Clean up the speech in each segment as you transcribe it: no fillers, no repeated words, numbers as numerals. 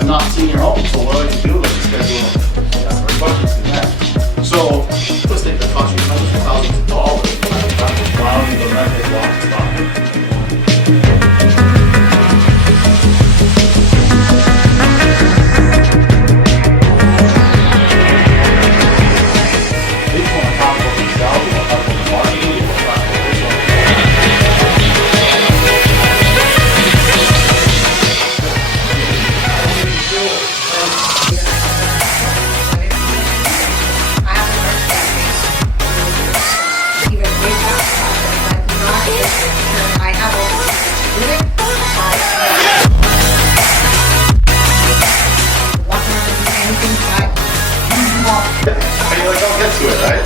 I've not seen your home, so what do I do? Let's schedule customer questions in that. So let's take the cost you hundreds of thousands of dollars. Allowing the rental block to stop. People want to talk about themselves, they want to talk about the market, they want to talk about this one. And you're like, I'll get to it, right?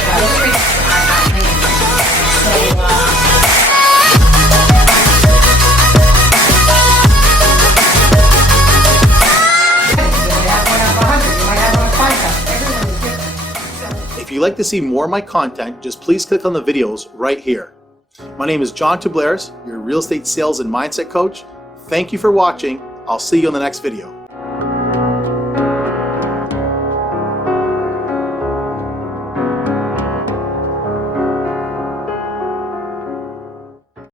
If you'd like to see more of my content, just please click on the videos right here. My name is Johntoublaris, your real estate sales and mindset coach. Thank you for watching. I'll see you on the next video.